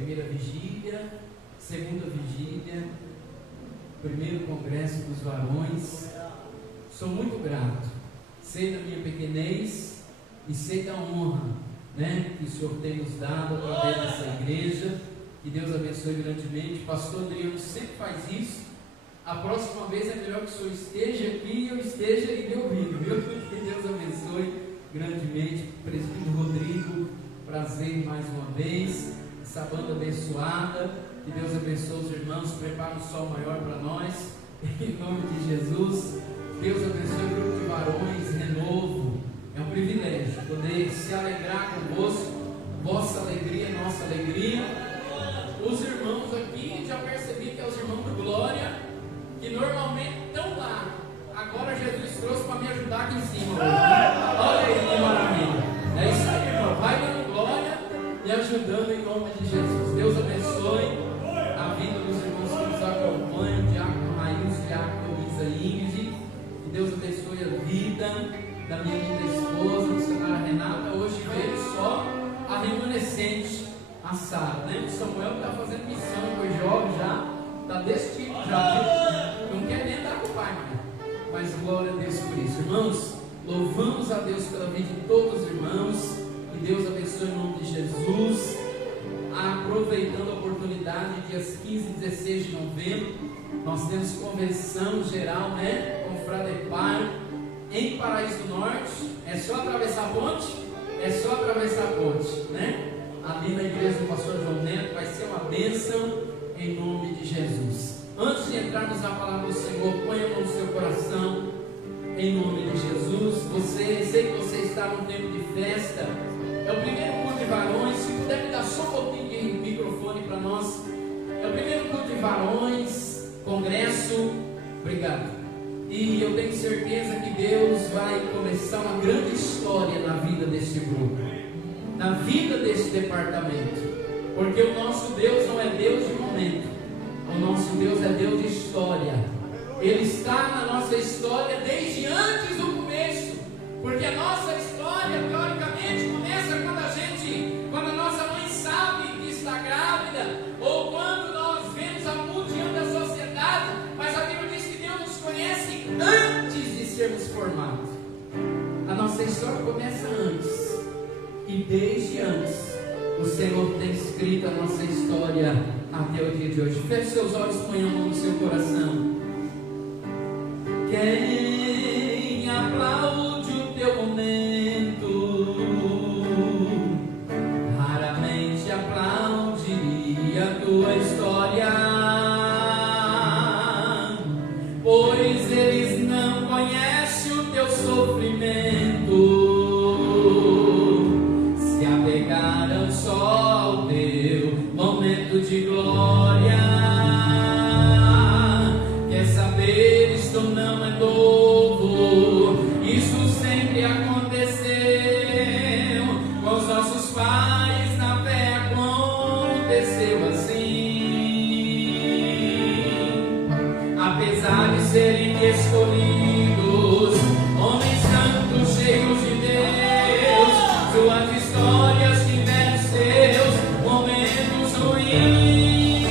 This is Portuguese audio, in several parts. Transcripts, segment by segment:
Primeira vigília, segunda vigília, primeiro congresso dos varões. Sou muito grato, sei da minha pequenez e sei da honra, né, que o Senhor tem nos dado através dessa igreja. Que Deus abençoe grandemente. Pastor Adriano sempre faz isso. A próxima vez é melhor que o Senhor esteja aqui e eu esteja aí me ouvindo, viu? Que Deus abençoe grandemente. Presbítero Rodrigo, prazer mais uma vez. Essa banda abençoada. Que Deus abençoe os irmãos. Prepara um sol maior para nós. Em nome de Jesus. Deus abençoe o grupo de varões, renovo. É um privilégio poder se alegrar convosco. Vossa alegria, nossa alegria. Os irmãos aqui, já percebi que é os irmãos do Glória, que normalmente estão lá. Agora Jesus trouxe para me ajudar aqui em cima. Olha aí que maravilha. É isso aí, irmão. Vai dando glória e ajudando em nome de Jesus. Deus abençoe a vida dos irmãos que nos acompanham. Diácono Raíssa, Diácono Luísa Ingrid. Que Deus abençoe a vida da minha linda esposa, missionária Renata. Hoje veio só a remanescente, a Sara, né? O Samuel está fazendo missão, foi jovem já, está desse tipo já, viu? Não quer nem andar com o pai, mas glória a Deus por isso. Irmãos, louvamos a Deus pela vida de todos os irmãos, que Deus abençoe em nome de Jesus. Aproveitando a oportunidade, dias 15 e 16 de novembro, nós temos convenção geral, né? Com o Frade Pai, em Paraíso do Norte. É só atravessar a ponte? É só atravessar a ponte, né? Ali na igreja do pastor João Neto, vai ser uma bênção em nome de Jesus. Antes de entrarmos na palavra do Senhor, ponha a mão no seu coração em nome de Jesus. Sei que você está num tempo de festa, é o primeiro culto de varões. Se puder me dar só um pouquinho de microfone para nós. É o primeiro culto de varões, congresso. Obrigado. E eu tenho certeza que Deus vai começar uma grande história na vida deste grupo, na vida desse departamento, porque o nosso Deus não é Deus de momento, o nosso Deus é Deus de história. Ele está na nossa história desde antes do começo, porque a nossa história, teoricamente, começa quando a nossa mãe sabe que está grávida, ou quando nós vemos a multidão da sociedade, mas a Bíblia diz que Deus nos conhece antes de sermos formados. A nossa história começa antes. E desde antes, o Senhor tem escrito a nossa história até o dia de hoje. Feche seus olhos, ponha a mão no seu coração. Quem aplaude o teu momento, raramente aplaudiria a tua história, pois eles não conhecem o teu sofrimento. Pegaram só ao teu momento de glória. Quer saber, isto não é novo, isso sempre aconteceu com os nossos pais, na fé aconteceu assim. Apesar de serem escolhidos, homens santos cheios de Deus, suas histórias tiveram seus momentos ruins.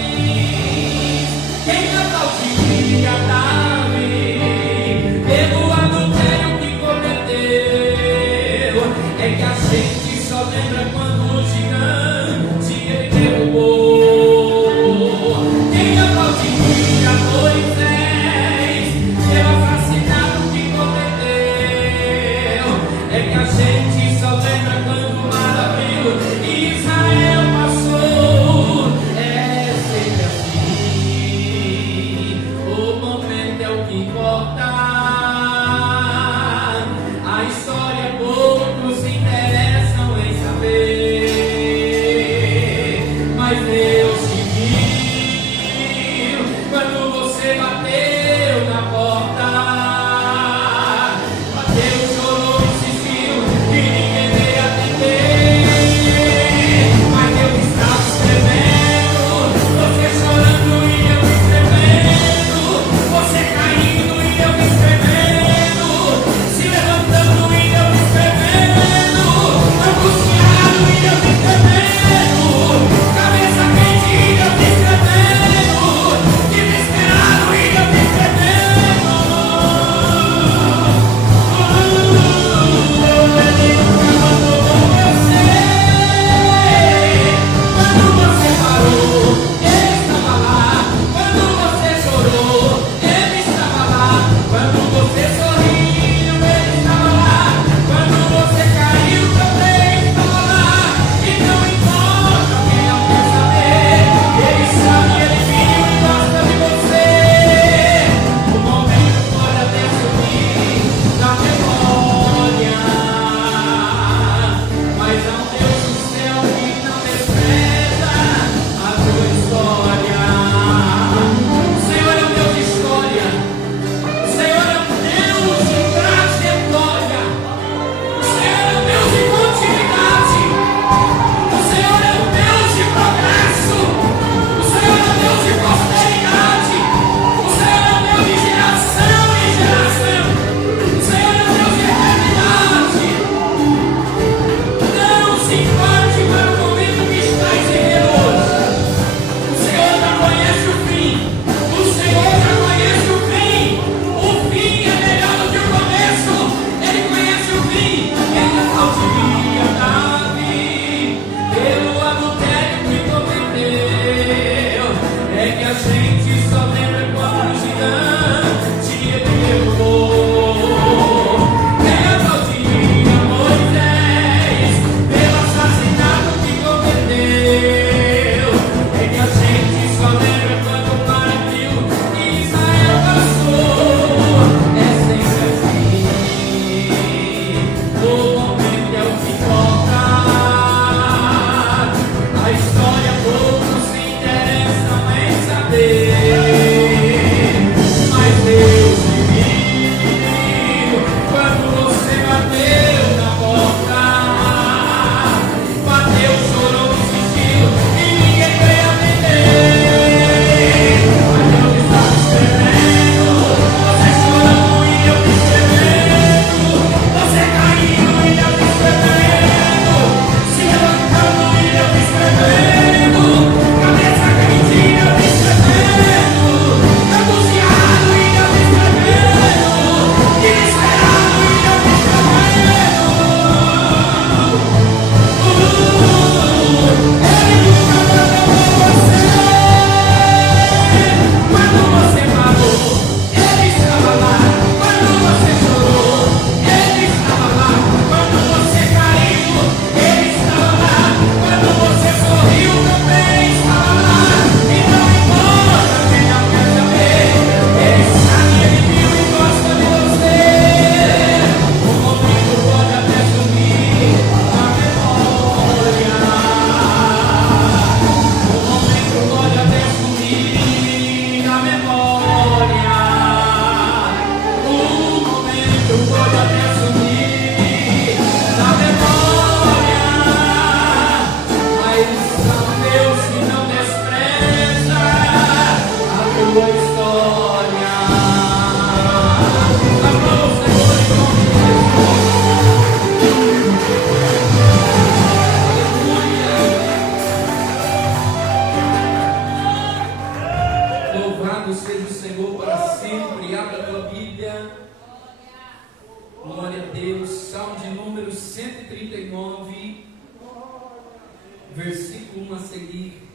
versículo 1 a seguir.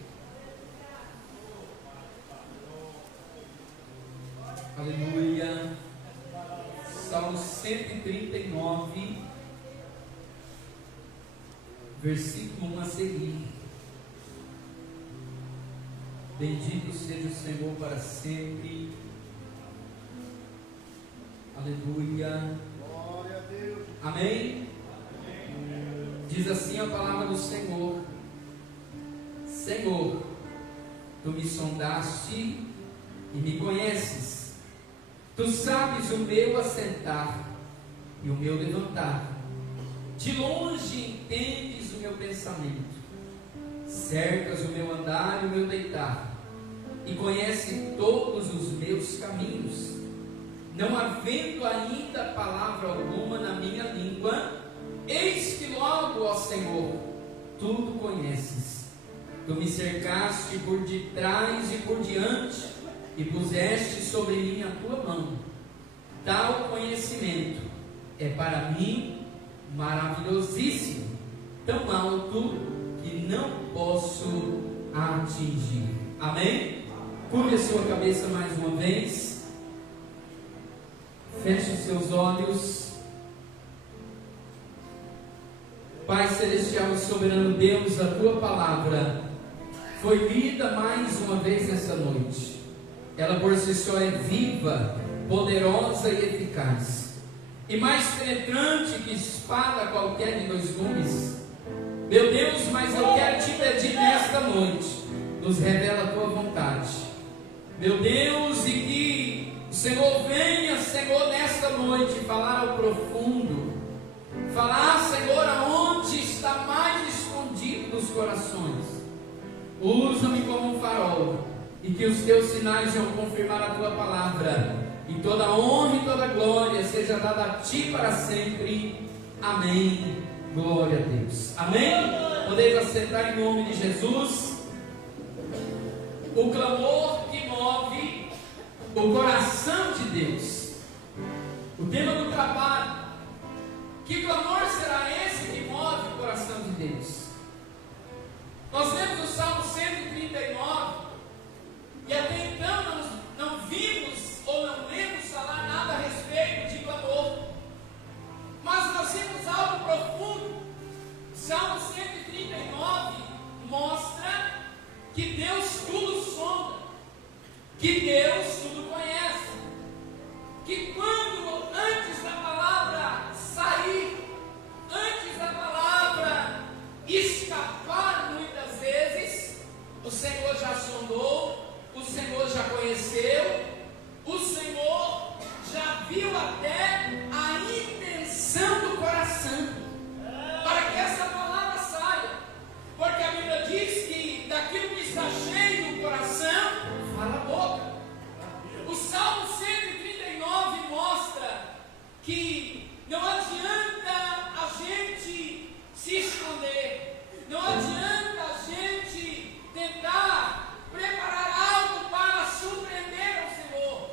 Aleluia. Salmo 139, versículo 1 a seguir. Bendito seja o Senhor para sempre. Aleluia. Glória a Deus. Amém? Diz assim a palavra do Senhor: Senhor, tu me sondaste e me conheces. Tu sabes o meu assentar e o meu levantar. De longe entendes o meu pensamento. Cercas o meu andar e o meu deitar, e conhece todos os meus caminhos. Não havendo ainda palavra alguma na minha língua, eis que logo, ó Senhor, tudo conheces. Tu me cercaste por detrás e por diante, e puseste sobre mim a tua mão. Tal conhecimento é para mim maravilhosíssimo, tão alto que não posso atingir. Amém? Curve a sua cabeça mais uma vez. Feche os seus olhos. Pai celestial e soberano Deus, a tua palavra foi lida mais uma vez nessa noite. Ela por si só é viva, poderosa e eficaz, e mais penetrante que espada qualquer de dois gumes. Meu Deus, mas eu quero te pedir nesta noite, nos revela a tua vontade, meu Deus, e que o Senhor venha, Senhor, nesta noite falar ao profundo, falar, Senhor, aonde está mais escondido dos corações. Usa-me como um farol, e que os teus sinais venham confirmar a tua palavra, e toda honra e toda glória seja dada a ti para sempre. Amém. Glória a Deus. Amém? Podeis assentar em nome de Jesus. O clamor que move o coração de Deus. O tema do trabalho. Que clamor será esse que move o coração de Deus? Nós lemos o Salmo 139 e até então não vimos ou não lemos falar nada a respeito de clamor. Mas nós vimos algo profundo. O Salmo 139 mostra que Deus tudo sonda, que Deus tudo conhece, que quando antes da palavra sair, antes da palavra escapar muitas vezes, o Senhor já sondou, o Senhor já conheceu, o Senhor já viu até a intenção do coração, para que essa palavra saia, porque a Bíblia diz que daquilo que está cheio do coração, fala a boca. O Salmo 139 mostra que não adianta a gente se esconder, não adianta a gente tentar preparar algo para surpreender ao Senhor,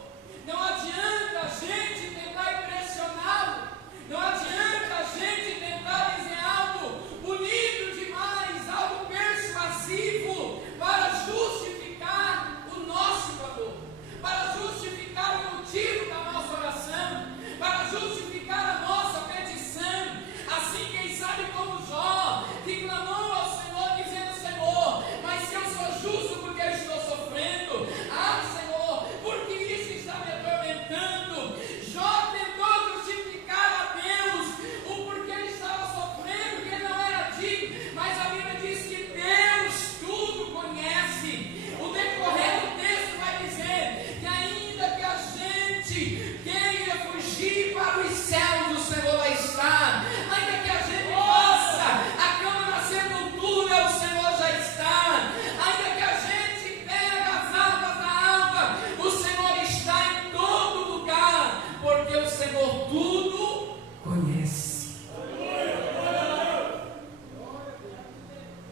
não adianta a gente tentar impressioná-lo, não adianta a gente tentar dizer algo bonito demais, algo persuasivo para justificar o nosso valor, para justificar o motivo da nossa oração, para justificar a nossa petição. Assim, quem sabe como Jó, que clamou ao Senhor dizendo: Senhor, mas se eu sou justo porque eu estou sofrendo, Senhor, porque isso está me atormentando. Jó tentou justificar a Deus o porquê ele estava sofrendo, que ele não era digno, mas a Bíblia diz que Deus tudo conhece. O decorrer do texto vai dizer que ainda que a gente queira fugir para os céus, o Senhor vai estar. Ainda que a gente faça a cama na sepultura, o Senhor já está. Ainda que a gente pega as asas da alva, o Senhor está em todo lugar, porque o Senhor tudo conhece.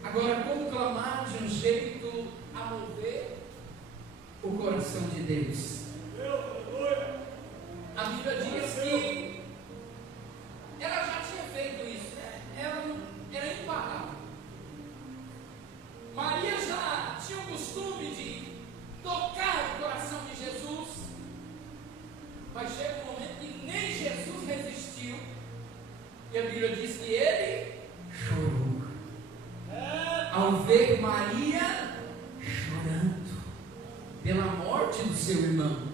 Agora, como clamar de um jeito a mover o coração de Deus? A Bíblia diz que ela já tinha feito isso, ela era imparável. ao ver Maria chorando pela morte do seu irmão.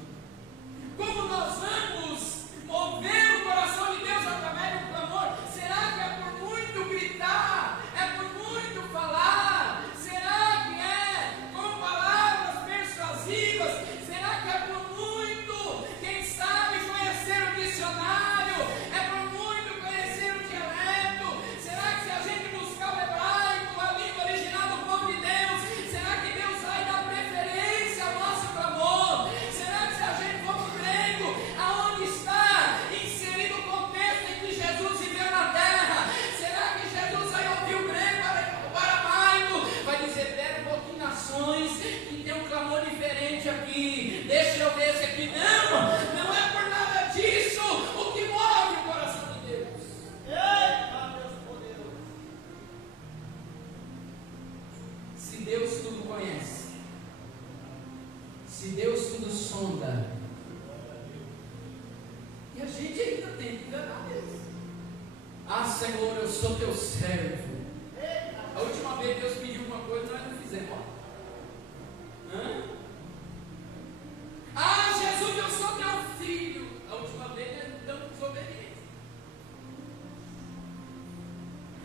Como nós vamos mover o coração de Deus através do clamor? Será que é por muito gritar? É por muito falar? Será que é com palavras persuasivas? Será que é por muito, quem sabe, conhecer o dicionário? É por muito conhecer o dialeto? Será que se a gente buscar o hebraico, a língua original do povo de Deus, será que Deus vai dar preferência ao nosso clamor? Será que se a gente for crendo aonde está inserido o contexto em que Jesus viveu na terra, será que Jesus vai ouvir o grego, o aramaico, vai dizer: pera um pouquinho, nações, que tem um clamor diferente aqui, deixa eu ver esse aqui? Não, não é por nada disso o que move o coração de Deus. Se Deus tudo conhece, se Deus tudo sonda, e a gente ainda tem que enganar Deus. Ah, Senhor, eu sou teu servo. A última vez Deus pediu uma coisa, nós não fizemos. Hã? Ah, Jesus, eu sou teu filho. A última vez nós estamos desobedientes.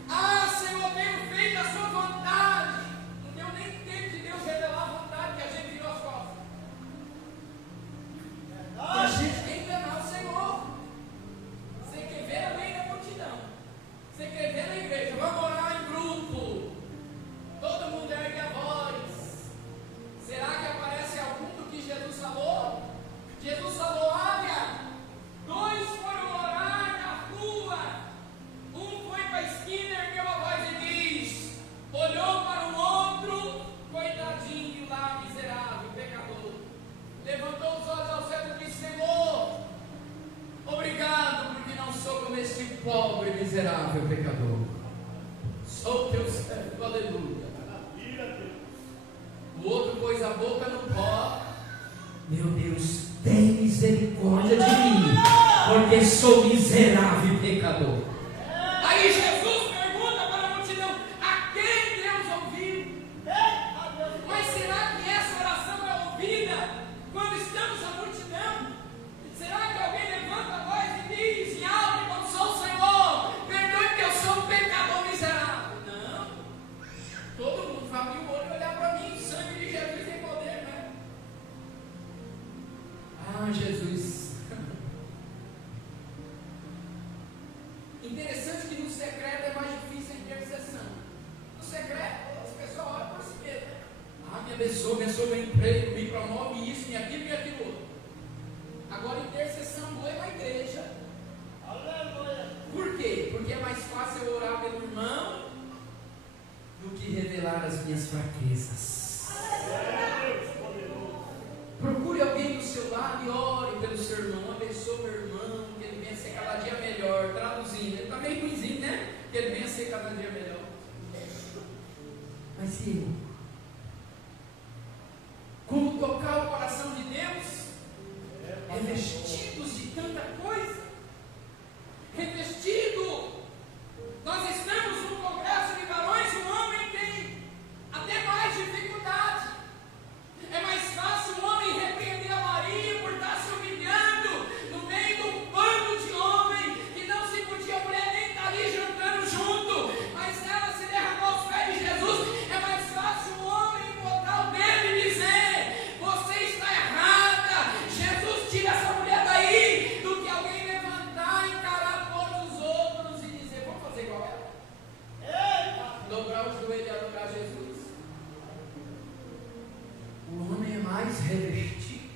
Ah, Senhor, tenho feito a sua vontade. Não deu nem tempo de Deus revelar a vontade, que a gente virou as costas. E a gente quer enganar o Senhor. Você quer ver a lei da multidão, você quer ver na igreja, vamos orar em grupo, todo mundo ergue a voz. Será que aparece algum do que Jesus falou? Jesus falou: olha, dois foram orar na rua, um foi para a esquina, ergueu a voz e diz, olhou para o outro, coitadinho lá, miserável, pecador, levantou os olhos ao céu e disse: Senhor, obrigado, porque não sou como esse pobre, miserável pecador. Sou teu servo, aleluia. O outro pôs a boca no pó. Meu Deus, tem misericórdia de mim, porque sou miserável e pecador. Aí Jesus pergunta para a multidão: a quem Deus ouviu? Mas será que essa oração é ouvida quando estamos na multidão? Será que alguém levanta a voz e diz em alto e bom som: Senhor, perdoe que eu sou um pecador miserável? Não. Todo mundo vai abrir o olho e olhar para mim. O sangue de Jesus tem poder, né? Ah, Jesus. Interessante que no secreto é mais difícil a intercessão. No secreto, as pessoas olham para si mesmo. Ah, me abençoa meu emprego, me promove isso, me aquilo e aquilo outro. Agora, intercessão boa é na igreja. Por quê? Porque é mais fácil eu orar pelo irmão do que revelar as minhas fraquezas. Procure alguém do seu lado e ore pelo seu irmão. Abençoe meu irmão, que ele venha ser cada dia melhor. Traduzindo, ele está meio ruimzinho, né? Que ele venha ser cada dia melhor. Mas e eu? Como tocar o coração de Deus? Revestidos de tanta coisa. Revestido. Nós estamos num congresso de varões, o homem tem até mais dificuldade. É mais fácil o homem repreender a Maria por estar se humilhando no meio de um bando de homem que não se podia, a mulher nem estar ali jantando junto, mas ela se derramou aos pés de Jesus. É mais fácil o homem botar o dedo e dizer: você está errada, Jesus, tira essa mulher daí, do que alguém levantar, encarar todos os outros e dizer: vamos fazer igual ela. Dobrar o joelho e adorar Jesus. O homem é mais revestido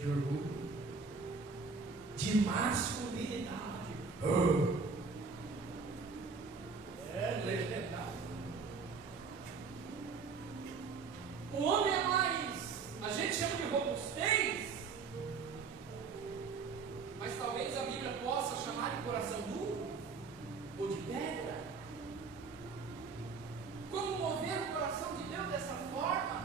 de orgulho, de masculinidade. O homem é mais, a gente chama de robustez, mas talvez a Bíblia possa chamar de coração duro ou de pedra. Como mover o coração de Deus dessa forma?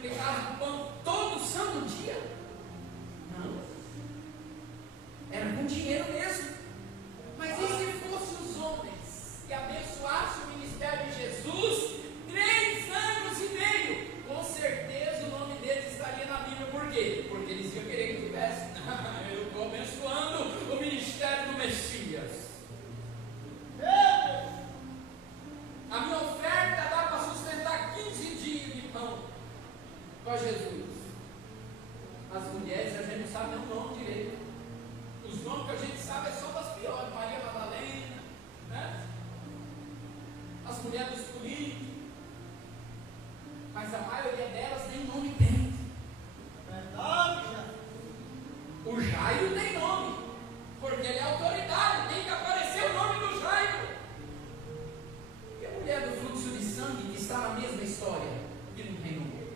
multiplicava o pão todo santo dia? Não. Era com dinheiro mesmo. Mas e se fossem os homens que abençoassem o ministério de Jesus 3 anos e meio? Com certeza o nome deles estaria na Bíblia. Por quê? Porque eles iam querer que tivesse. Eu estou abençoando o ministério do Messias. A minha oferta dá para sustentar 15 dias de pão com Jesus. As mulheres, a gente não sabe nem o nome direito. Os nomes que a gente sabe é só das piores. Maria Madalena, né? As mulheres dos políticos. Mas a maioria delas nem nome tem. O Jairo tem nome, porque ele é autoridade, tem que aparecer o nome do Jairo. E a mulher do fluxo de sangue, que está na mesma história, que não tem nome.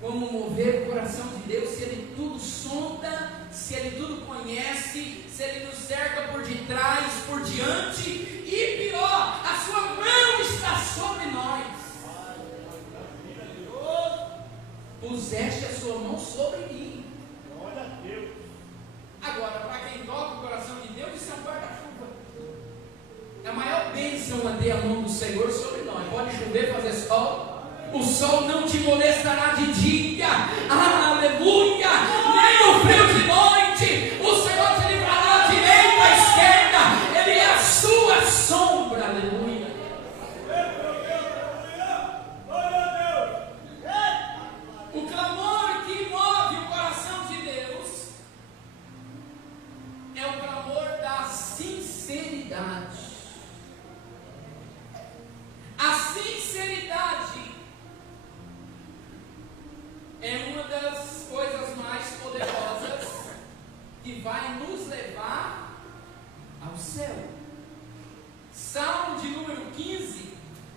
Como mover o coração de Deus se Ele tudo sonda, se Ele tudo conhece, se Ele nos cerca por detrás, por diante, e pior, a sua mão está sobre nós. Puseste a sua mão sobre mim. Glória a Deus. Agora, para quem toca o coração de Deus, isso é um guarda-chuva. A maior bênção é ter a mão do Senhor sobre nós. Pode chover, fazer sol. O sol não te molestará de dia. Aleluia. Nem o frio de noite. O Senhor te livrará à direita e à esquerda. Ele é a sua sombra. Aleluia. O clamor que move o coração de Deus é o clamor da sinceridade. A sinceridade é uma das coisas mais poderosas que vai nos levar ao céu. Salmo de número 15,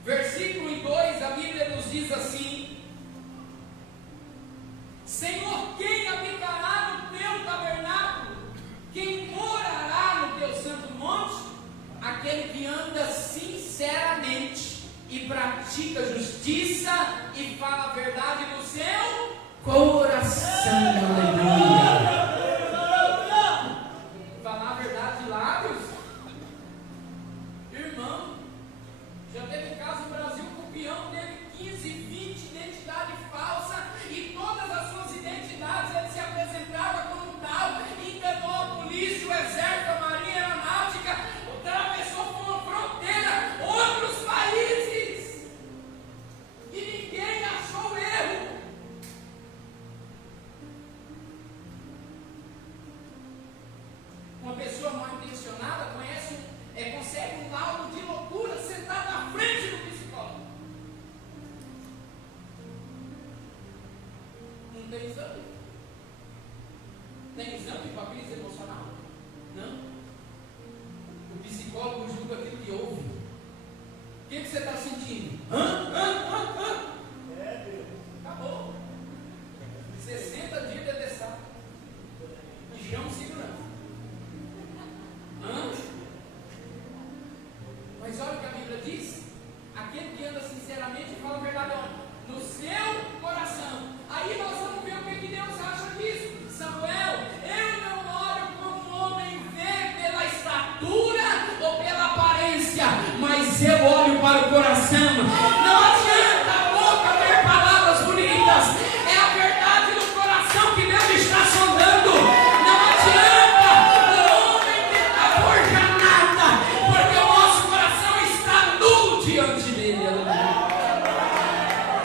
versículo 2, a Bíblia nos diz assim: Senhor, quem habitará no teu tabernáculo? Quem morará no teu santo monte? Aquele que anda sinceramente e pratica justiça e fala a verdade no seu coração. Aleluia. Falar a verdade de lábios? Irmão, já teve caso no Brasil que o peão teve 15, 20 identidades falsas e todas as suas identidades ele se apresentava como tal, enganou a polícia, o exército, a marinha, a aeronáutica, atravessou por uma fronteira, outros países, e ninguém achou erro. Uma pessoa mal intencionada consegue um laudo de loucura sentado na frente do psicólogo. Não tem exame? Tem exame para crise emocional? Não. O psicólogo julga aquilo que ouve. O que você está sentindo? É, Deus. Acabou. 60 dias de detestado. E chama segurança. Mas olha o que a Bíblia diz: aquele que anda sinceramente fala a verdade no seu coração. Aí nós vamos ver o que Deus acha disso. Samuel, eu não olho como o homem vê pela estatura ou pela aparência, mas eu olho para o coração. Não adianta a boca ter palavras bonitas, é a verdade do coração que Deus está sondando. Não adianta o homem tentar forjar nada, porque o nosso coração está nu diante dele.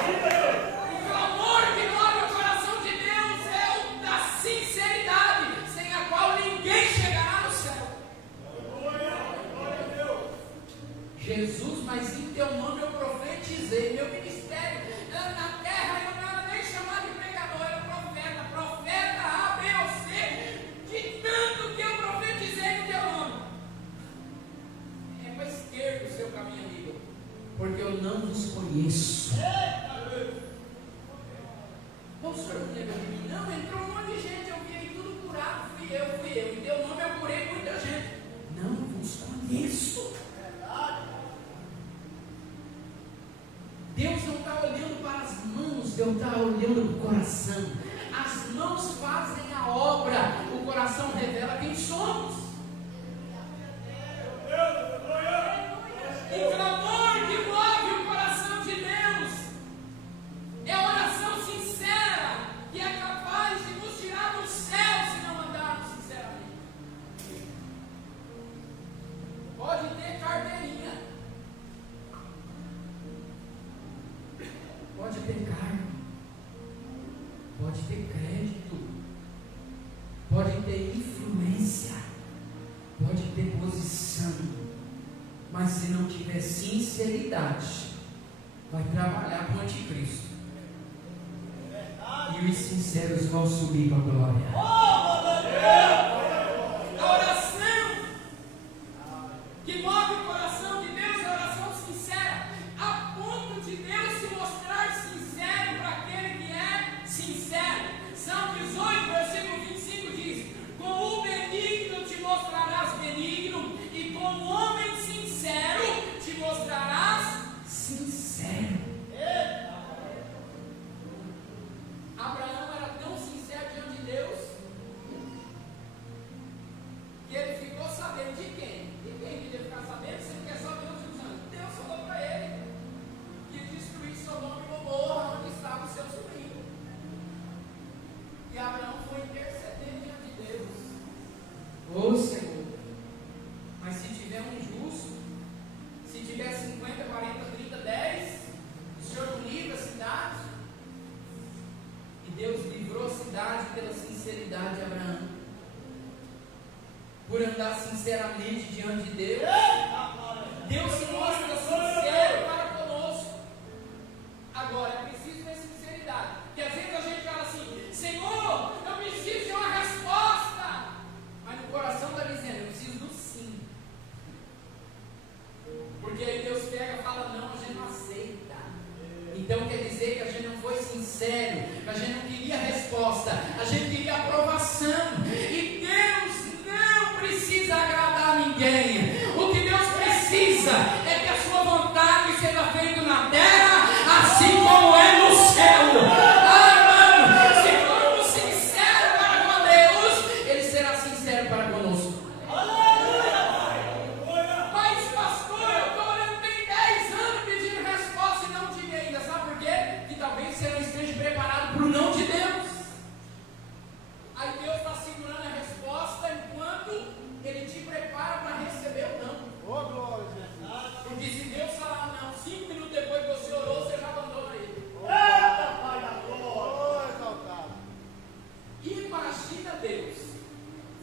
O clamor que move o coração de Deus é o da sinceridade, sem a qual ninguém chegará no céu. Jesus, mas em teu nome eu profetizei. Meu ministério na terra eu não era nem chamado de pregador, era profeta. Profeta A, B ou C, de tanto que eu profetizei no teu nome. É para a esquerda o seu caminho, amigo, porque eu não vos conheço. O senhor não lembra de mim? Não, entrou um monte de gente, eu vi aí tudo curado, fui eu. Em teu nome eu curei muita gente. Não vos conheço. Deus não está olhando para as mãos, Deus está olhando para o coração. As mãos fazem a obra, o coração revela quem somos. O clamor que move o coração de Deus é a oração sincera, que é capaz de nos tirar do céu se não andarmos sinceramente. Pode ter carteirinha, pode ter cargo, pode ter crédito, pode ter influência, pode ter posição, mas se não tiver sinceridade, vai trabalhar com o anticristo. E os sinceros vão subir para a glória. A oração que move o coração de Deus é a oração sincera, a ponto de Deus se mostrar sincero para aquele que é sincero. Salmo 18, versículo 25 diz: com o benigno te mostrarás benigno, e com o homem sincero te mostrarás sincero. Abraão era tão sincero diante de Deus que ele ficou sabendo de quem? De quem queria ficar sabendo? Você quer saber os anos? Deus falou para ele que destruir Sodoma e Gomorra, onde estava o seu sobrinho. E Abraão foi interceder diante de Deus. Ô Senhor, mas se tiver um justo, se tiver 50, 40, 30, 10, o Senhor não livra a cidade? E Deus livrou a cidade pela sinceridade de Abraão, por andar sinceramente diante de Deus. Deus se mostra sincero para conosco. Agora é preciso ter sinceridade, porque às vezes a gente fala assim: Senhor, eu preciso de uma resposta, mas no coração está dizendo: eu preciso do sim. Porque aí Deus pega e fala: não, a gente não aceita. Então quer dizer que a gente não foi sincero, a gente não queria resposta, a gente queria aprovação. E Deus não precisa agradar ninguém. O que Deus precisa é que a sua vontade seja feita na terra, assim como é no céu. Se formos sinceros para com Deus, Ele será sincero para conosco. Mas pastor, eu estou orando tem 10 anos pedindo resposta e não tive ainda. Sabe por quê? Que talvez você não esteja preparado para o não de Deus. Aí Deus está segurando a resposta enquanto Ele te prepara para receber o não. Porque se Deus falar não, 5 minutos depois que você orou, você já abandona Ele. Imagina Deus: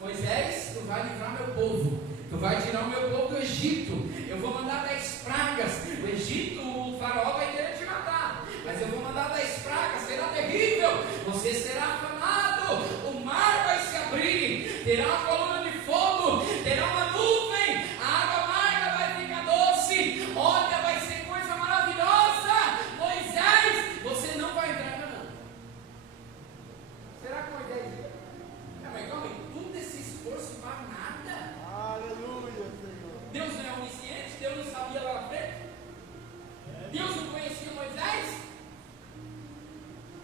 Moisés, tu vai livrar meu povo, tu vai tirar o meu povo do Egito, eu vou mandar 10 pragas. O Egito, o faraó vai querer te matar, mas eu vou mandar 10 pragas, será terrível, você será afamado, o mar vai se abrir, terá uma coluna de fogo, terá uma nuvem, a água amarga vai ficar doce, olha, vai ser coisa maravilhosa. Moisés, você não vai entrar, não. Será que Moisés diz: mas calma aí, todo esse esforço para nada? Aleluia, Senhor. Deus não é onisciente? Deus não sabia lá na frente? Deus não conhecia Moisés?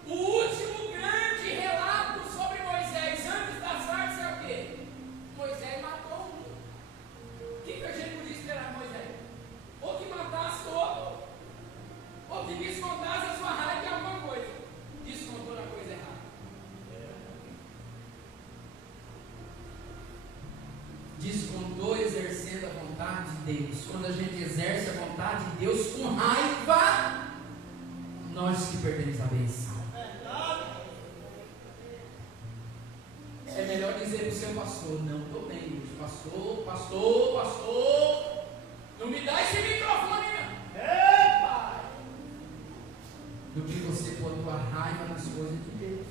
O último grande relato sobre Moisés antes das artes é o quê? Moisés matou um. O que a gente podia esperar de Moisés? Ou que matasse todo, ou que descontasse a sua raiva de alguma coisa. Descontou na coisa errada. Descontou exercendo a vontade de Deus. Quando a gente exerce a vontade de Deus com raiva, nós que perdemos a bênção. É melhor dizer para o seu pastor: não estou bem, pastor, não me dá esse microfone não. Pai, do que você pôr a tua raiva nas coisas de Deus.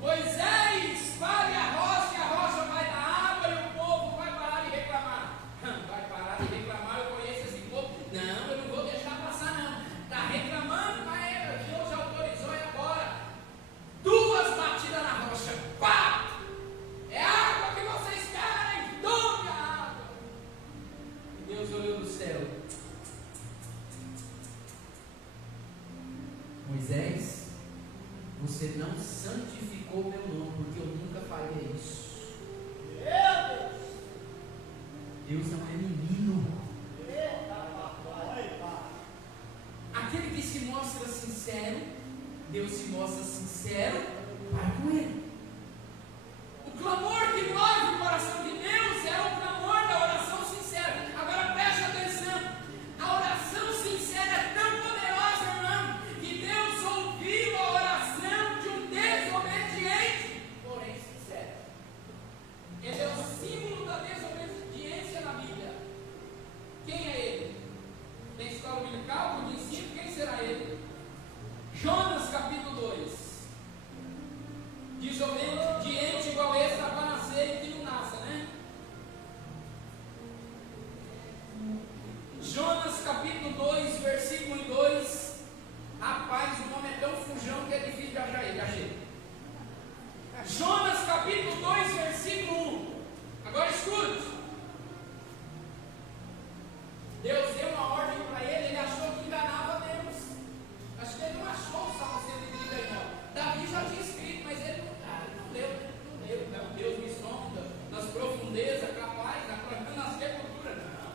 Moisés, fale a rocha, que a rocha vai dar água e o povo vai parar de reclamar. Vai parar de reclamar, eu conheço esse povo. Não, eu não vou deixar passar não. Está reclamando, mas Deus autorizou e agora 2 batidas na rocha. Pá! É água que vocês querem. 2 você não santificou meu nome, porque eu nunca faria isso. Deus não é menino. Aquele que se mostra sincero, Deus se mostra sincero para com ele. O clamor que move o coração de Deus é o clamor da oração sincera. Agora preste atenção, a oração sincera é tão poderosa, irmão, que Deus ouviu a oração de um desobediente, porém sincero. Ele é o símbolo da desobediência na Bíblia. Quem é ele? Tem escola dominical que ensina, quem será ele? Jonas capítulo 2. Desobediente igual esse está para nascer e que não nasce, né? Jonas capítulo 2, versículo 2. Rapaz, o nome é tão fujão que é difícil de achar ele. Achei. Jonas capítulo 2, versículo 1. Agora escute. Deus deu uma ordem para ele, ele achou que enganava Deus. Acho que ele não achou o Salmo 130 aí não. Davi já tinha escrito, mas ele não leu. Não, Deus me sonda nas profundezas, capaz, na sepultura. Não.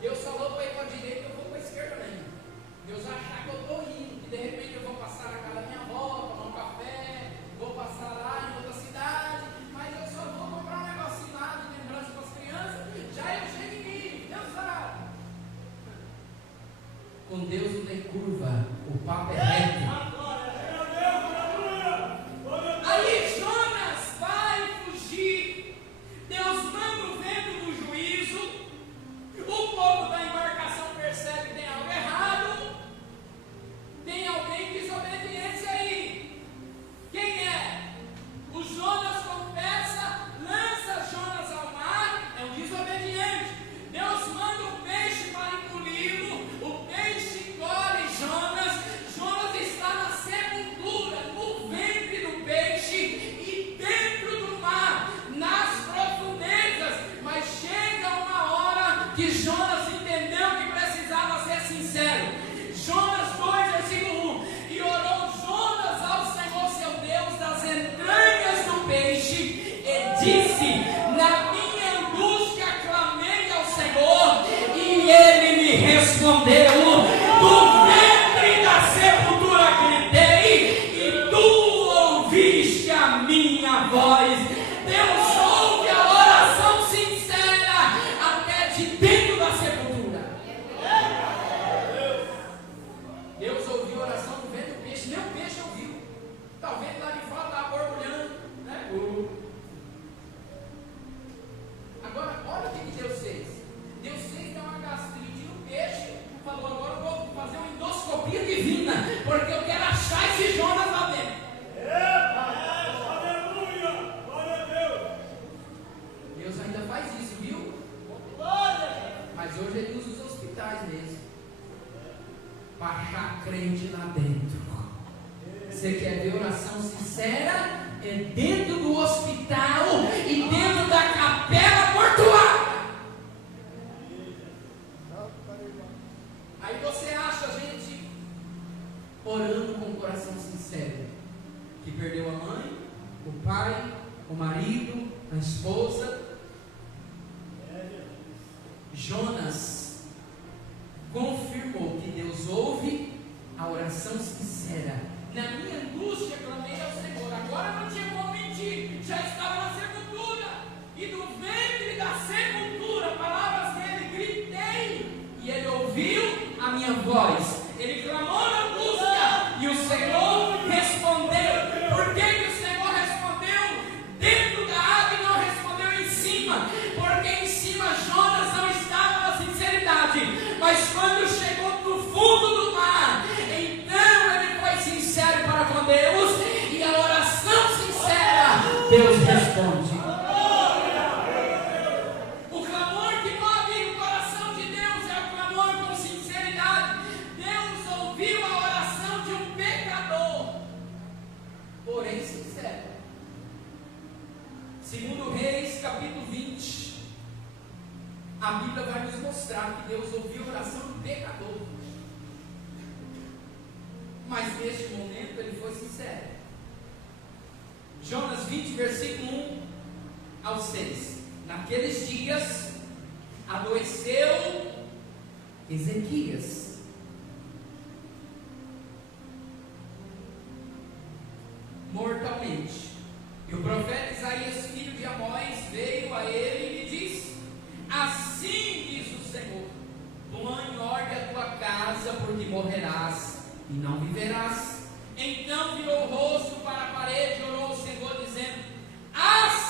Deus falou para ir para a direita, eu vou para a esquerda mesmo. Deus achar que eu estou indo, que de repente eu vou passar na casa da minha avó, tomar um café, vou passar lá em outra cidade, mas eu só vou comprar um negocinho lá de lembrança para as crianças, já eu chego em mim, Deus sabe. Com Deus não tem curva, o papo é reto. Aí Jonas vai fugir, Deus manda o vento do juízo, o povo da embarcação percebe que tem algo errado, tem alguém desobediente aí. Quem é? O Jonas confessa, lança Jonas ao mar, é um desobediente. Deus manda um peixe para engoli-lo, o peixe engole Jonas. Jonas está na sepultura, no ventre do peixe e dentro do mar, nas profundezas. Mas chega uma hora que Jonas entendeu que precisava ser sincero. Jonas 2, versículo 1. E orou Jonas ao Senhor seu Deus das entranhas do peixe e disse: na minha angústia clamei ao Senhor e ele me respondeu. Do ventre da sepultura gritei e tu ouviste a minha voz. Deus ouve a oração sincera até de dentro da sepultura. Deus ouviu a oração do vento do peixe, nem o peixe ouviu. Talvez lá de fora estava borbulhando, né? Agora, olha o que Deus fez. Deus fez dar uma gastrite no peixe, falou: agora eu vou fazer uma endoscopia divina, porque eu quero achar esse Jonas lá dentro. Aleluia! Glória a Deus! Deus ainda faz isso, viu? Mas hoje ele usa os hospitais mesmo, para achar crente lá dentro. Você quer ver oração sincera? É dentro do hospital e dentro da capela mortuária. Aí você acha a gente orando com o coração sincero, que perdeu a mãe, o pai, o marido, a esposa. Jonas confirmou que Deus ouve a oração sincera. Na minha angústia clamei ao Senhor. Agora não tinha como mentir, já estava na sepultura, e do ventre da sepultura, palavras dele, gritei, e ele ouviu a minha voz. Ele clamou na angústia e o Senhor respondeu. Por que o Senhor respondeu dentro da água e não respondeu em cima? Porque em cima Jonas não estava na sinceridade, mas quando chegou no fundo do mar, então ele foi sincero para com Deus, e a oração sincera Deus responde. O clamor que move o coração de Deus é o clamor com sinceridade. Deus ouviu a oração de um pecador, porém sincero. Segundo Reis, capítulo 20, a Bíblia vai nos mostrar que Deus ouviu a oração do pecador. Mas neste momento ele foi sincero. Jonas 20, versículo 1 ao 6. Naqueles dias adoeceu Ezequias, mortalmente. E o profeta Isaías, filho de Amós, veio a ele e lhe disse: assim diz o Senhor, põe em ordem a tua casa, porque morrerás e não viverás. Então virou o rosto para a parede e orou ao Senhor, dizendo: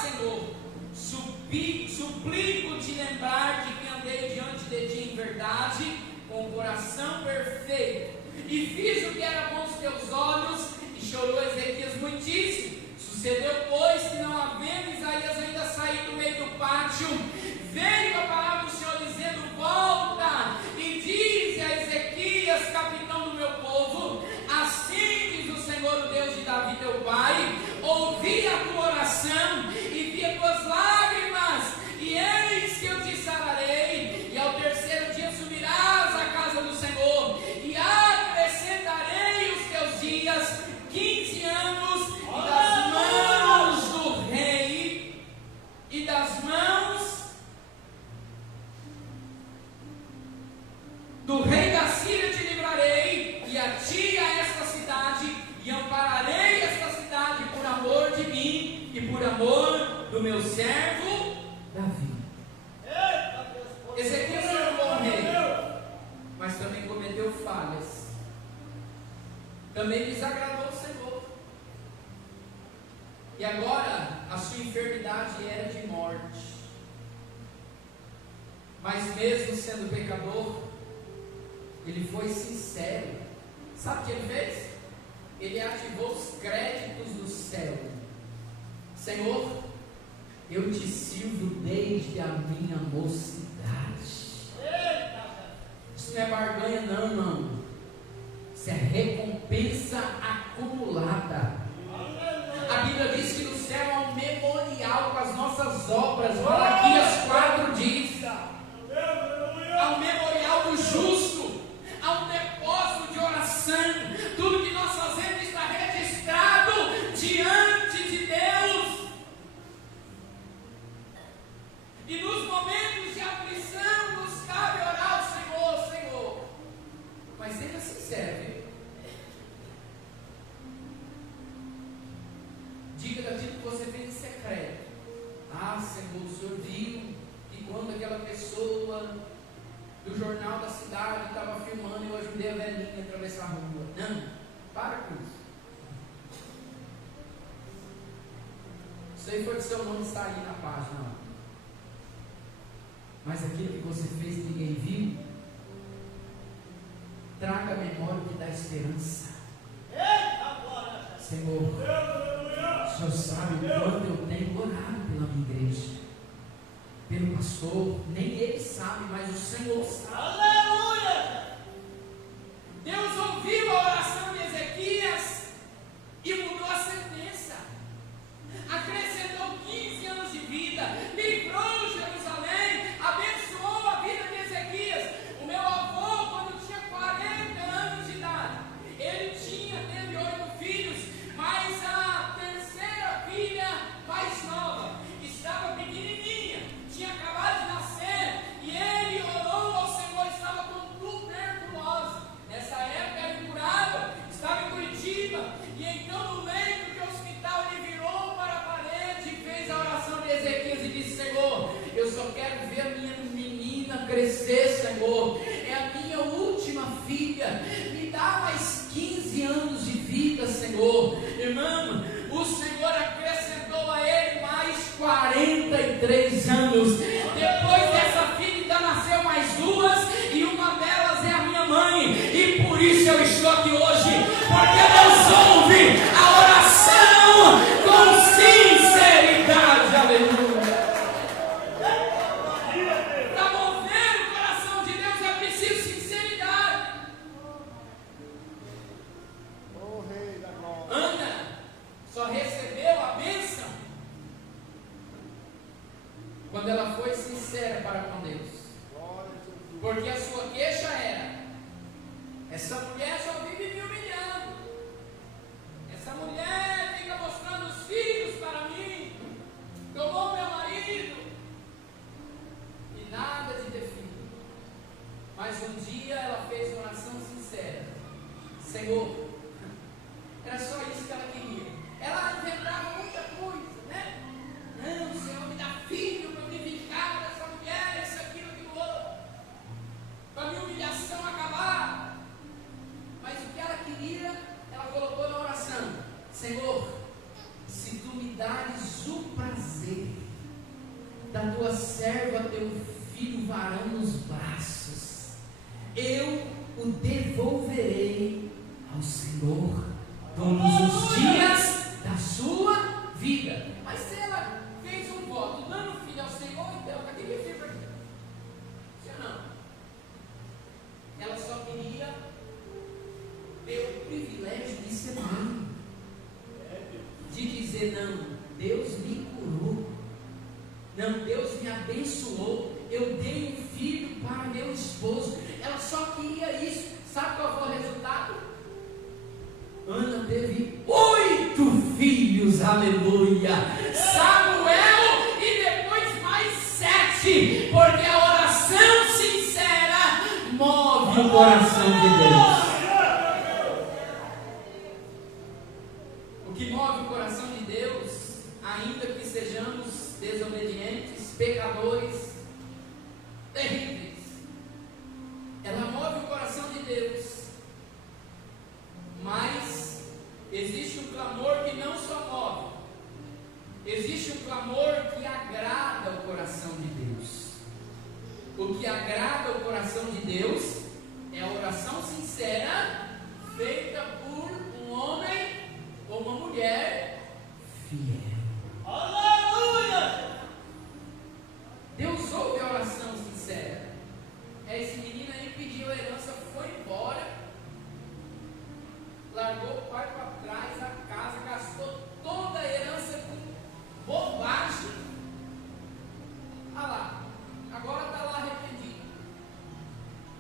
Senhor, suplico-te lembrar de que andei diante de ti em verdade, com o coração perfeito, e fiz o que era bom aos teus olhos. E chorou Ezequias muitíssimo. Sucedeu, pois, que não havendo Isaías ainda saído do meio do pátio, veio a palavra do Senhor dizendo: volta e dize a Ezequias, capitão do meu povo, assim diz o Senhor, o Deus de Davi teu pai, ouvi a tua oração e vi as tuas lágrimas, e eis que eu te sararei, e ao terceiro dia subirás à casa do Senhor, e acrescentarei os teus dias 15 anos, e das mãos do rei, e das mãos do rei da Síria te livrarei, e a ti a esta cidade, e ampararei esta cidade por amor de mim, e por amor do meu servo Davi. Ezequias era um bom rei, mas também cometeu falhas, também desagradou o Senhor, e agora a sua enfermidade era de morte. Mas mesmo sendo pecador, ele foi sincero. Sabe o que ele fez? Ele ativou os créditos do céu. Senhor, eu te sirvo desde a minha mocidade. Isso não é barganha não, irmão. Isso é recompensa acumulada. A Bíblia diz que no céu há um memorial com as nossas obras. Malaquias 4 diz: há um memorial do justo, há um depósito de oração. Tudo que nós fazemos está registrado diante de Deus. E nos momentos de aflição nos cabe orar ao Senhor, Senhor. Mas seja sincero, viu? Diga daquilo que você fez em secreto. Senhor, o Senhor viu que quando aquela pessoa do jornal da cidade estava filmando, eu ajudei a velhinha a atravessar a rua. Não, para com isso. Isso aí foi que seu nome está aí na página lá. Mas aquilo que você fez e ninguém viu, traga a memória que dá esperança. Senhor, o Senhor sabe o quanto eu tenho orado pela minha igreja, pelo pastor. Nem ele sabe, mas o Senhor sabe. Aleluia! Deus ouviu a oração de Ezequias e mudou a sentença. Acrescentou 15 anos de vida, livrou Jerusalém, abençoou a vida de Ezequias. O meu avô, quando tinha 40 anos de idade, ele teve 8 filhos, mas a terceira filha mais nova estava pequenininha, tinha acabado de nascer, e ele orou ao Senhor, estava com tuberculose. Nessa época ele curado, estava em Curitiba, e então no leito de hospital ele virou para a parede e fez a oração de Ezequias e disse: Senhor, eu só quero ver a minha menina crescer, Senhor, é a minha última filha, me dá mais 15 anos de vida, Senhor. Irmão, o Senhor acrescentou a ele mais 43 anos. Depois dessa filha ainda nasceu mais 2, e uma delas é a minha mãe, e por isso eu estou aqui hoje, porque Deus ouve a oração com sinceridade. Aleluia. Para mover o coração de Deus é preciso sinceridade. Ana só recebeu a bênção quando ela foi sincera para com Deus, porque a sua queixa era: essa mulher só vive me humilhando, mulher fica mostrando os filhos para mim, tomou meu marido, e nada de ter filho. Mas um dia ela fez uma oração sincera: Senhor, era só isso que ela queria. Ela inventava muita coisa, né? Não, Senhor, me dá filho para eu me vingar dessa mulher, isso, aquilo, aquilo outro, para a minha humilhação acabar. Mas o que ela queria, ela colocou na oração: Senhor, se tu me dares o prazer da tua serva, teu filho varão nos braços, eu o devolverei ao Senhor todos os dias da sua vida. Mas se ela fez um voto dando filho ao Senhor, então, para que me filho para quê? Se não, ela só queria ter o privilégio de ser mãe, de dizer: não, Deus me curou, não, Deus me abençoou, eu dei um filho para meu esposo. Ela só queria isso. Sabe qual foi o resultado? Ana teve 8 filhos, aleluia, Samuel, e depois mais 7, porque a oração sincera move o coração de Deus. O que move o coração de Deus, ainda que sejamos desobedientes, pecadores, terríveis, ela move o coração de Deus. Mas existe um clamor que não só move, existe um clamor que agrada o coração de Deus. O que agrada o coração de Deus é a oração sincera, feita por um homem ou uma mulher fiel. Aleluia! Deus ouve a oração sincera. Esse menino aí pediu a herança, foi embora, largou o pai para trás, a casa, gastou toda a herança com bobagem. Ah lá, agora está lá arrependido.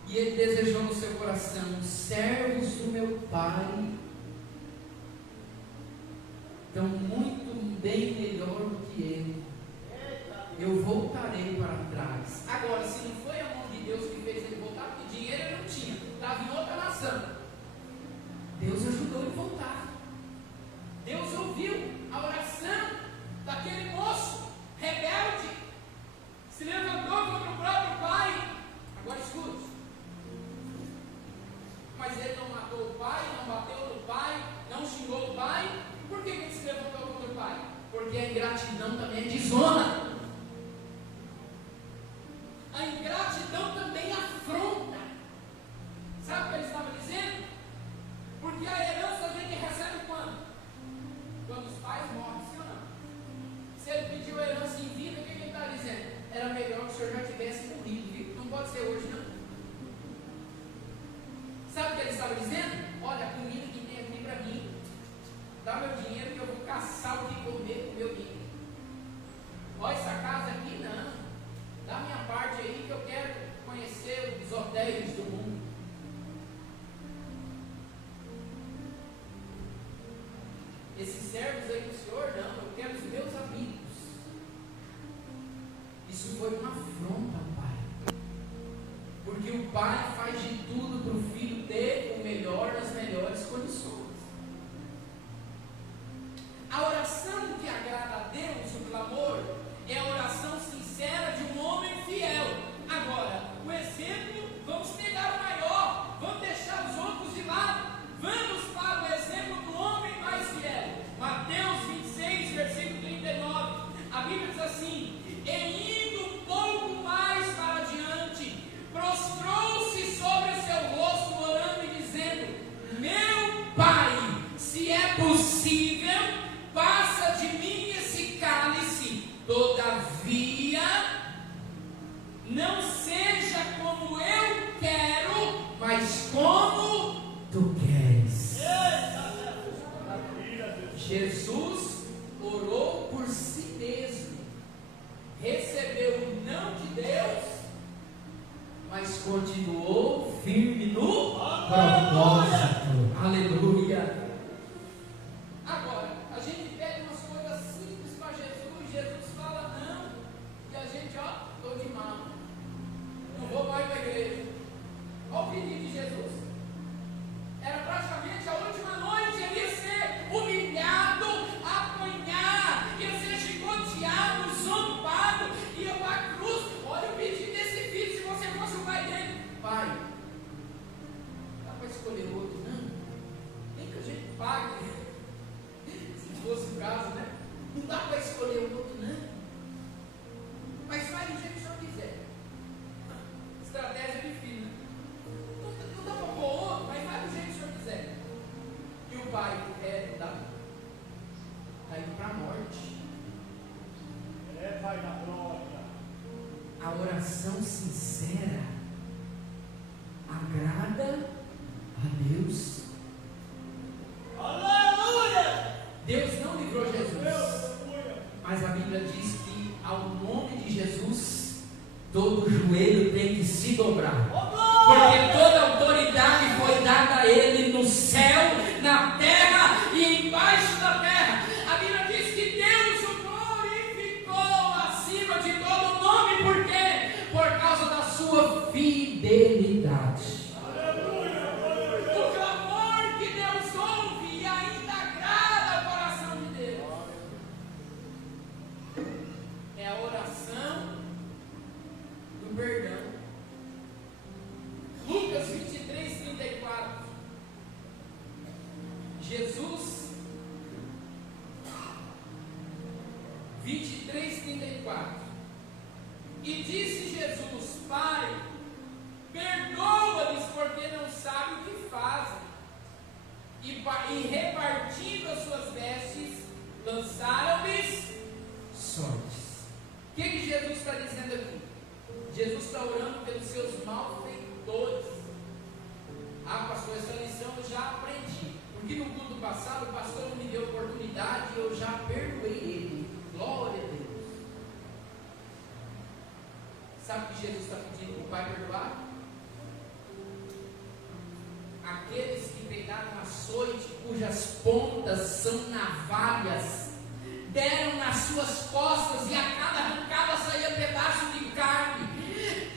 E ele desejou no seu coração: servos do meu pai estão muito bem melhor do que ele, eu voltarei para trás. Agora, se não foi a mão de Deus que fez ele voltar, porque dinheiro ele não tinha, estava em outra nação, Deus ajudou ele a voltar. Deus ouviu a oração daquele moço rebelde, se levantou contra o próprio pai. Agora escute: mas ele não matou o pai, não bateu no pai, não xingou o pai. Por que ele se levantou contra o pai? Porque a ingratidão também é desonra. A ingratidão também afronta. Sabe o que ele estava dizendo? Porque a herança a gente recebe quando? Quando os pais morrem, sim ou não? Se ele pediu a herança em vida, o que ele está dizendo? Era melhor que o senhor já tivesse morrido, viu? Não pode ser hoje, não. Sabe o que ele estava dizendo? Olha, a comida que tem aqui para mim, dá meu dinheiro que eu vou caçar o que comer com o meu dinheiro. Olha essa casa aqui, não. Dá minha parte aí que eu quero conhecer os hotéis do mundo. Esses servos aí do Senhor, não, eu quero os meus amigos. Isso foi uma afronta ao pai. Porque o pai faz de tudo para o filho ter o melhor nas melhores condições. A oração que agrada a Deus, o clamor, é a oração sincera de um homem fiel. Agora, o exemplo, vamos pegar o maior, vamos deixar os outros de lado, vamos para o exemplo do homem mais fiel. Mateus 26, versículo 39, a Bíblia diz assim: e indo um pouco mais para adiante, prostrou-se sobre o seu rosto, orando e dizendo: meu Pai, se é possível, passa de mim esse cálice, todavia, não seja como eu quero, mas como tu queres. Jesus orou por si mesmo, recebeu o não de Deus, mas continuou firme no propósito. Aleluia. estou de mal, não vou mais para a igreja. Olha o pedido de Jesus. Era praticamente a última noite, ele ia ser humilhado, apanhar, ia ser chicoteado, zombado, ia para a cruz. Olha o pedido desse filho, se você fosse o pai dele. Pai, dá para escolher outro? Não, nem que a gente pague, se fosse o caso, né? Não dá para escolher o outro, não. Mas faz do jeito que o senhor quiser. Estratégia de filho. Não dá para pôr outro, mas faz do jeito que o senhor quiser. E o pai, não dá. Está indo para a morte. Pai da glória. A oração sincera agrada a Deus. Aleluia! Deus não livrou Jesus, mas a Bíblia diz que ao nome de Jesus todo joelho tem que se dobrar, porque toda autoridade foi dada a Ele no céu, na terra e embaixo da terra. A Bíblia diz que Deus o glorificou acima de todo nome. Por quê? Por causa da sua fidelidade. O clamor que Deus ouve e ainda agrada o coração de Deus é a oração do perdão. Lucas 23, 34. Jesus 23, 34. E disse Jesus: Pai, perdoa-lhes porque não sabem o que fazem. E repartindo as suas vestes, lançaram-lhes sortes. O que Jesus está dizendo aqui? Jesus está orando pelos seus malfeitores. Ah, pastor, essa lição eu já aprendi. Porque no culto passado o pastor não me deu oportunidade e eu já perdoei ele. Glória a Deus. Sabe o que Jesus está pedindo para o Pai perdoar? Aqueles que pegaram açoite, cujas pontas são navalhas, deram nas suas costas e a cada arrancada saía pedaço de carne.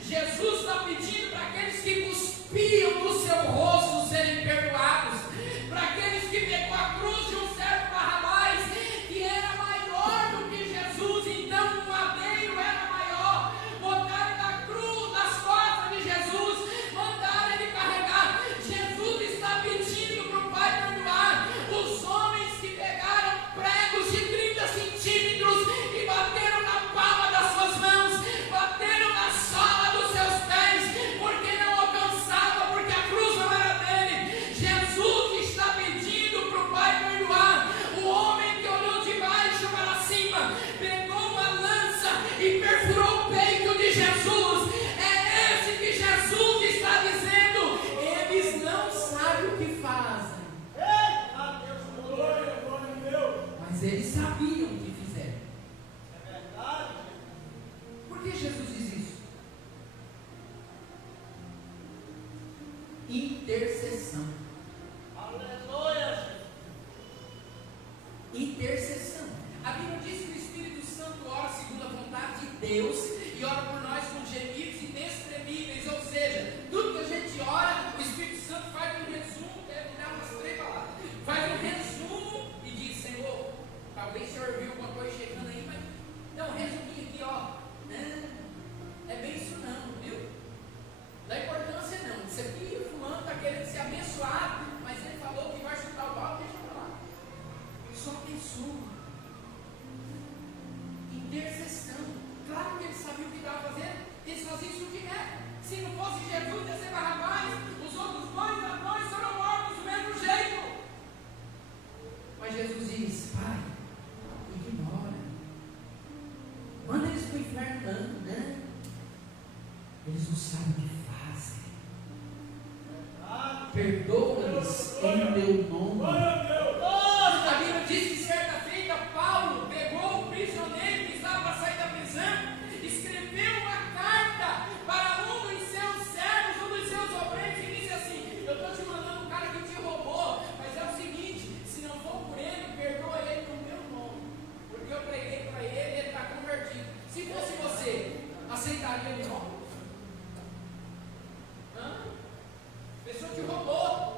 Jesus está pedindo para aqueles que cuspiam no seu rosto serem perdoados, para aqueles que pegou a cruz de um certo Barrabás, que era maior do que Jesus, então o madeiro era maior, botaram na cruz, nas costas de Jesus, mandaram ele carregar. Jesus está pedindo para o Pai perdoar os homens que pegaram pregos de 30 centímetros e bateram na palma das suas mãos, bateram na sola dos seus pés, porque não alcançava, porque a cruz não era dele. Jesus está pedindo para o Pai perdoar o homem que olhou de baixo para cima, pegou uma lança e perfurou o peito de Jesus. É esse que Jesus está dizendo: eles não sabem o que fazem. Eita, Deus, glória a Deus. Mas eles sabiam o que fizeram. É verdade. Por que Jesus diz isso? Intercessão. Aleluia. Intercessão. A Bíblia diz que o Espírito Santo ora segundo a vontade de Deus e ora por nós com gemidos inexprimíveis. Ou seja, tudo que a gente ora, o Espírito Santo faz um resumo, deve dar umas 3 palavras. Faz um resumo e diz: Senhor, talvez o Senhor viu alguma coisa chegando aí, mas dá um resuminho aqui, ó. É bem isso não, viu? Dá importância não. Isso aqui o fulano está querendo ser abençoado, mas ele falou que vai chutar o pau, deixa pra lá. Só abençoa. Intercessão. Claro que eles sabiam o que estava fazendo. Eles faziam isso direto. Se não fosse Jesus, ia ser Barrabás. Os outros dois ladrões foram mortos do mesmo jeito. Mas Jesus diz: Pai, ignora. Manda eles para o inferno, não. Eles não sabem o que fazem. Perdoa-lhes em meu nome. Glória a Deus. A Bíblia diz que certa feita Paulo pegou o prisioneiro que estava para sair da prisão, escreveu uma carta para um dos seus servos, um dos seus obreiros, e disse assim: eu estou te mandando um cara que te roubou, mas é o seguinte, se não for por ele, perdoa ele no meu nome, porque eu preguei para ele e ele está convertido. Se fosse você, aceitaria de volta? A pessoa te roubou.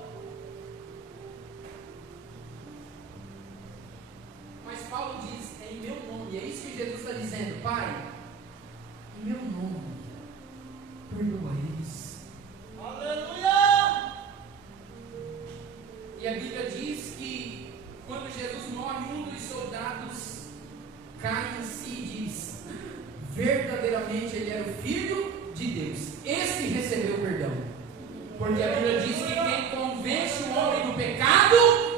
Mas Paulo diz, é em meu nome, é isso que Jesus está dizendo, Pai, em meu nome, perdoa eles. Aleluia! E a Bíblia diz que quando Jesus morre, um dos soldados cai em si e diz, verdadeiramente ele era o Filho de Deus. Esse recebeu perdão. Porque a Bíblia diz que quem convence o homem do pecado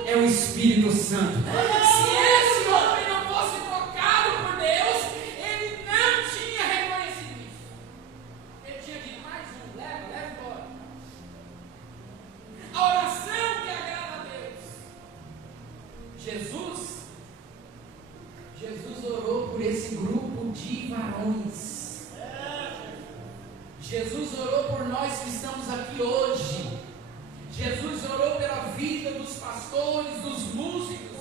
é o Espírito Santo. Se esse homem não fosse tocado por Deus, ele não tinha reconhecido isso. Ele tinha dito, mais um, leva embora. A oração que agrada a Deus. Jesus orou por esse grupo de varões. Jesus orou por nós que estamos aqui hoje. Jesus orou pela vida dos pastores, dos músicos.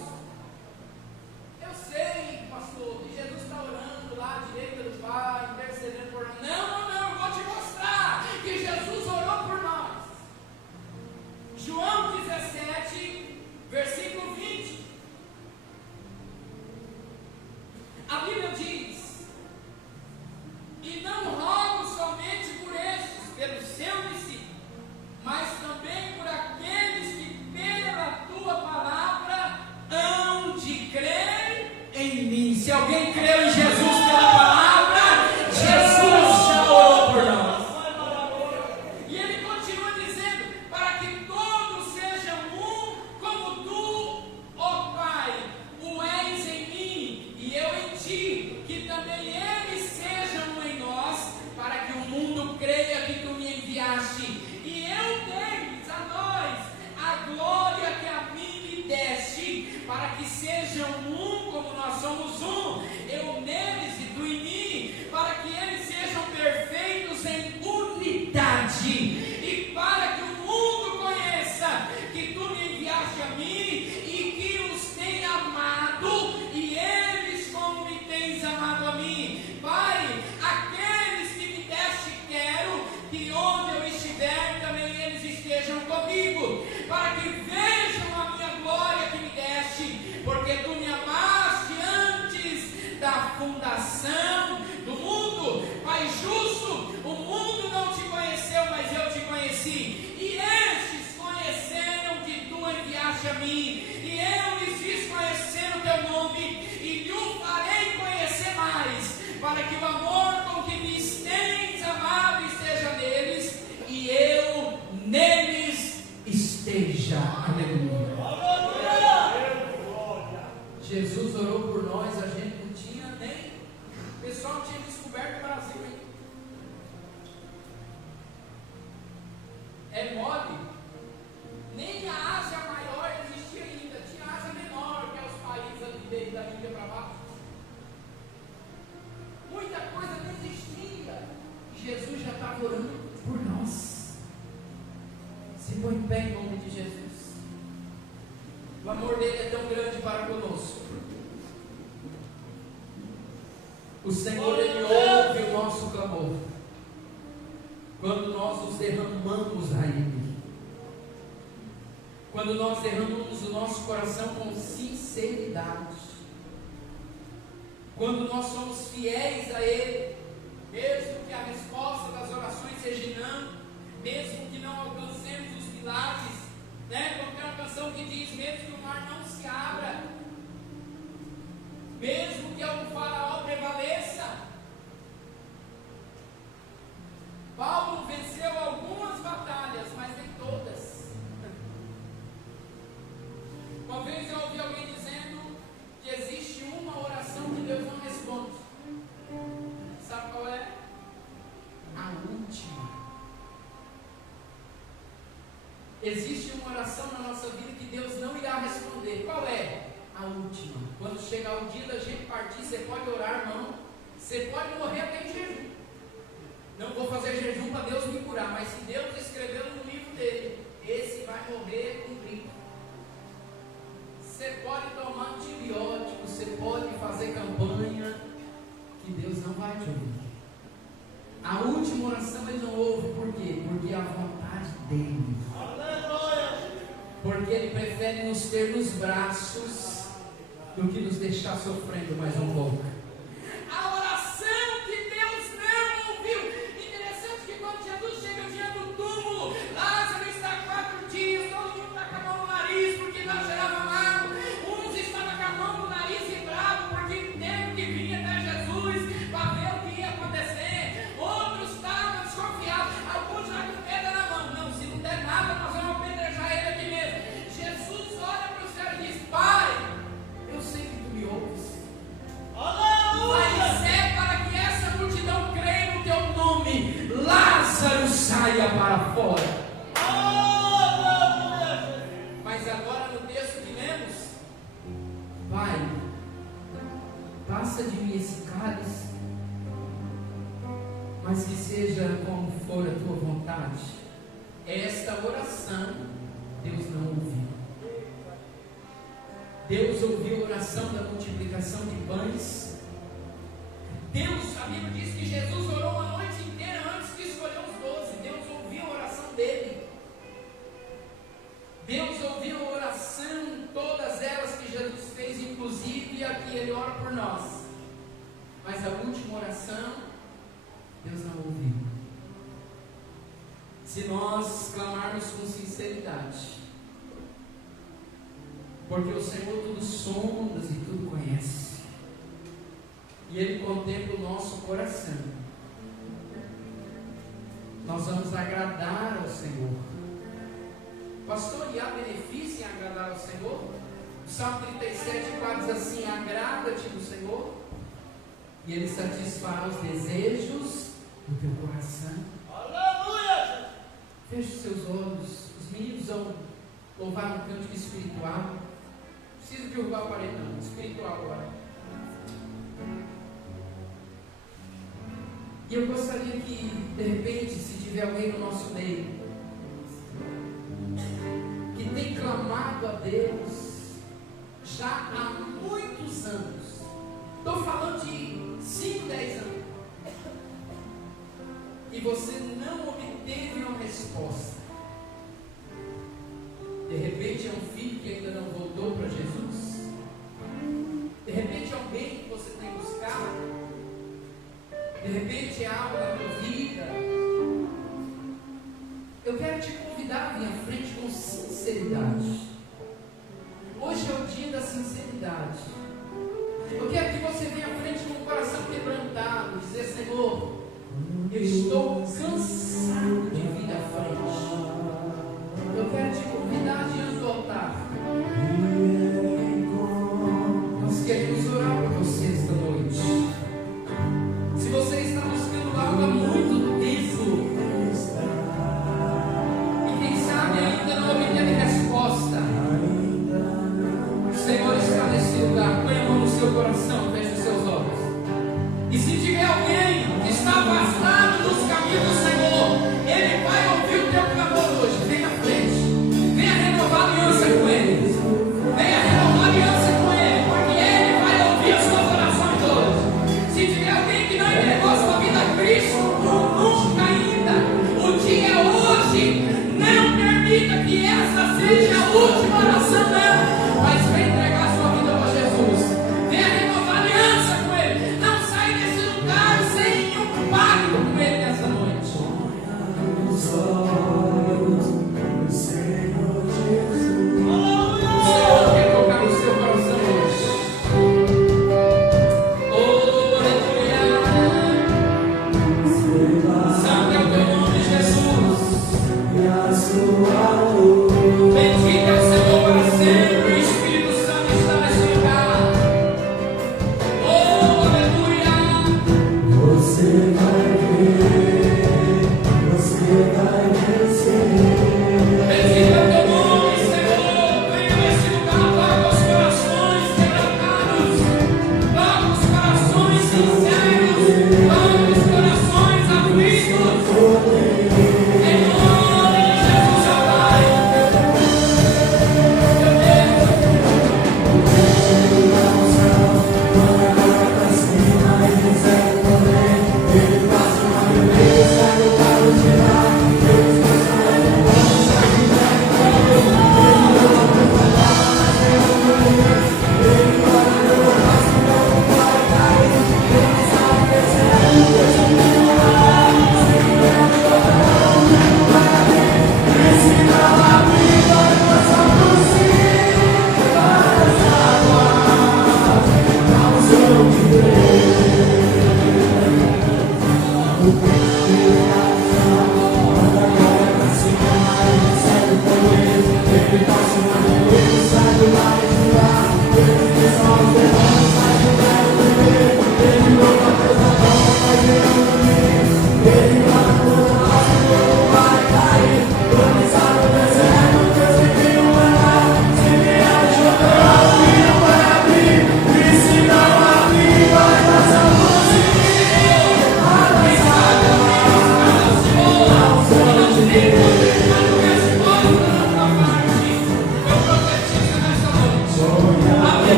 Eu sei, pastor, que Jesus está orando lá à direita do Pai, intercedendo por nós. Não, eu vou te mostrar que Jesus orou por nós. João 17, versículo 20. A Bíblia diz, e não rogo somente por estes, pelo seu discípulo, mas também por aqueles que pela tua palavra hão de crer em mim. Se alguém creu em Jesus pela palavra, Jesus já orou por nós. E ele continua dizendo, para que todos sejam um, como tu, ó Pai, o és em mim e eu em ti, que também eles sejam um em nós, para que o mundo creia que tu me enviaste, e eu dei-lhes a nós a glória que a mim me deste, para que sejam um como nós somos um, eu neles e tu em mim, para que eles sejam perfeitos em unidade, e para que o mundo conheça que tu me enviaste a mim, e que os tenha amado, e eles como me tens amado a mim. Pai, aqueles que me deste quero que onde eu estiver também eles estejam comigo, para que vejam a minha glória que me deste, porque tu me amaste antes da fundação do mundo. Pai justo, o mundo não te conheceu, mas eu te conheci, e estes conheceram que tu enviaste a mim, e eu lhes fiz conhecer o teu nome, e lhe o farei conhecer mais, para que o amor com que me tens amado esteja neles, e eu neles esteja. Aleluia. Jesus orou por nós, a gente não tinha nem, o pessoal não tinha descoberto o Brasil ainda. É mole. Nem a Ásia maior existia ainda, tinha a Ásia menor, que é os países ali dentro da Índia para baixo. Muita coisa não existia. Jesus já estava orando por nós. Se põe em pé em nome de Jesus. O amor dele é tão grande para conosco. O Senhor, ele ouve o nosso clamor quando nós nos derramamos a Ele, quando nós derramamos o nosso coração com sinceridade, quando nós somos fiéis a Ele, mesmo que a resposta das orações seja não, mesmo que não alcancemos os milagres, né? Como tem uma canção que diz, mesmo que o mar não se abra, mesmo que o faraó prevaleça. Paulo venceu algumas batalhas, mas nem todas. Uma vez eu ouvi alguém dizendo que existe uma oração que Deus não responde. Sabe qual é? A última. Existe uma oração na nossa vida que Deus não irá responder. Qual é? A última. Quando chegar o dia da gente partir, você pode orar, irmão. Você pode morrer até em jejum. Não vou fazer jejum para Deus me curar, mas se Deus escreveu no livro dele, esse vai morrer com gripe. Você pode tomar antibiótico, você pode fazer campanha, que Deus não vai te ouvir. A última oração ele não ouve, por quê? Porque é a vontade dele. Porque ele prefere nos ter nos braços do que nos deixar sofrendo mais um pouco. A oração que Deus não ouviu. Interessante que quando Jesus chega no dia do túmulo, Lázaro está há 4 dias, todo mundo está com a mão no nariz porque não cheirava mal. Uns estavam com a mão no nariz e bravo porque teve que vir até Jesus para ver o que ia acontecer. Outros estavam desconfiados, alguns já com pedra na mão. Não, se não der nada, nós vamos apedrejar ele aqui mesmo. Jesus olha para o céu e diz: Pai, eu sei que tu me ouves. Mas é para que essa multidão creia no teu nome, Lázaro saia para fora. Mas agora no texto que lemos: Pai, passa de mim esse cálice, mas que seja como for a tua vontade. Esta oração Deus não ouviu. Deus ouviu a oração da multiplicação de pães. Deus, a Bíblia diz que Jesus orou a noite inteira antes de escolher os 12. Deus ouviu a oração dele. Deus ouviu a oração, todas elas que Jesus fez, inclusive a que ele ora por nós. Mas a última oração, Deus não ouviu. Se nós clamarmos com sinceridade, porque o Senhor tudo sonda e tudo conhece, e Ele contempla o nosso coração, nós vamos agradar ao Senhor. Pastor, e há benefício em agradar ao Senhor? O Salmo 37,4 diz assim: agrada-te do Senhor, e Ele satisfará os desejos do teu coração. Aleluia! Feche os seus olhos. Os meninos vão louvar um cântico espiritual. Não precisa derrubar a parede, não. Espiritual agora. E eu gostaria que, de repente, se tiver alguém no nosso meio que tem clamado a Deus já há muitos anos, estou falando de 5, 10 anos, e você não obteve uma resposta. De repente é um filho que ainda não voltou para Jesus. De repente é alguém que você tem buscado. De repente é algo na tua vida. Eu quero te convidar a vir à frente com sinceridade. Hoje é o dia da sinceridade. Eu quero que você venha à frente com o coração quebrantado, dizer: Senhor, eu estou cansado de vir à frente. Eu quero te convidar diante do altar. Nós queremos orar por você esta noite. Se você está buscando algo há muito tempo e quem sabe ainda não obteve resposta, o Senhor está nesse lugar. Põe a mão no seu coração, feche os seus olhos. E se tiver alguém que está afastado dos caminhos do Senhor, Ele vai ouvir o teu clamor hoje. Vem à frente. Venha renovar a aliança com Ele. Venha renovar a aliança com Ele, porque Ele vai ouvir as suas orações hoje. Se tiver alguém que não entregou sua vida a Cristo, nunca ainda, o dia é hoje. Não permita que essa seja a última oração, não. Mas vem entregar sua vida para Jesus. Venha renovar a aliança com Ele. Não sai desse lugar sem nenhum pacto com Ele nessa noite. Bendito é o Senhor para sempre. O